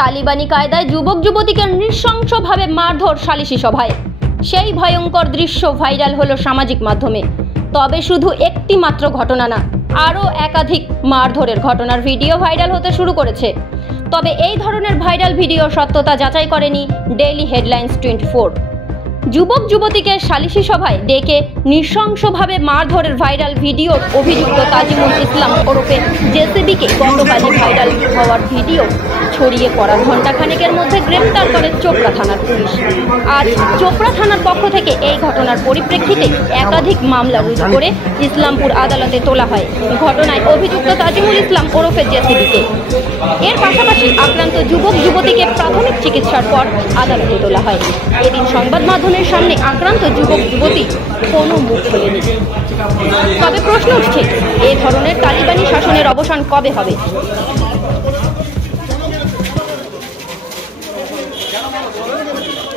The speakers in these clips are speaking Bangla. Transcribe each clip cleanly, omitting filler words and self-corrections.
তালিবানি কায়দায় যুবক যুবতীকে নৃশংসভাবে মারধর সালিশি সভায়। সেই ভয়ঙ্কর দৃশ্য ভাইরাল হলো সামাজিক মাধ্যমে। তবে শুধু একটি মাত্র ঘটনা না, আরও একাধিক মারধরের ঘটনার ভিডিও ভাইরাল হতে শুরু করেছে। তবে এই ধরনের ভাইরাল ভিডিও সত্যতা যাচাই করেনি ডেইলি হেডলাইন্স 24। যুবক যুবতীকে সালিশি সভায় ডেকে নৃশংসভাবে মারধরের ভাইরাল ভিডিওর অভিযুক্ত তাজিমুল ইসলাম ওরফে জেসিবিকে গতকালই ভাইরাল হওয়ার ভিডিও ছড়িয়ে পড়ার ঘণ্টাখানেকের মধ্যে গ্রেপ্তার করে চোপড়া থানার পুলিশ। আজ চোপড়া থানার পক্ষ থেকে এই ঘটনার পরিপ্রেক্ষিতে একাধিক মামলা রুজু করে ইসলামপুর আদালতে তোলা হয় ঘটনায় অভিযুক্ত তাজিমুল ইসলাম ওরফে জেসিবিকে। এর পাশাপাশি আক্রান্ত যুবক যুবতীকে প্রাথমিক চিকিৎসার পর আদালতে তোলা হয়। এদিন সংবাদ মাধ্যমের সামনে আক্রান্ত যুবক যুবতী কোনো মুখ খোলেনি। তবে প্রশ্ন উঠছে, এ ধরনের তালিবানি শাসনের অবসান কবে হবে?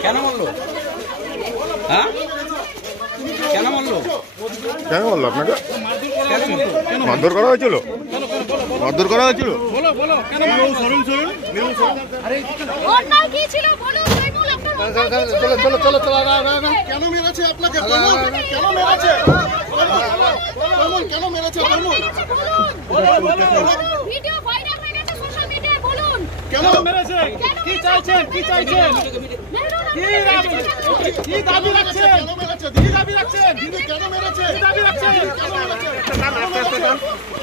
কেন বললো আপনাকে? মারধর করা হয়েছিল? মারধর করা হয়েছিল? কেন মেরেছে আপনাকে? কেন মেরেছে? কেন মেরেছে? কেন মেরেছে? কি চাইছেন? কি চাইছেন? কি দাবি রাখছেন? কি দাবি রাখছেন? কেন মেরেছে? কি দাবি রাখছেন? কেন মেরেছে?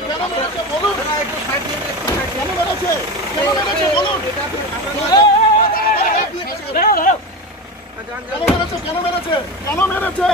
কেন মেরেছে? বলুন। কেন মেরেছে? কেন মেরেছে বলুন। কেন মেরেছে? কেন মেরেছে? কেন মেরেছে?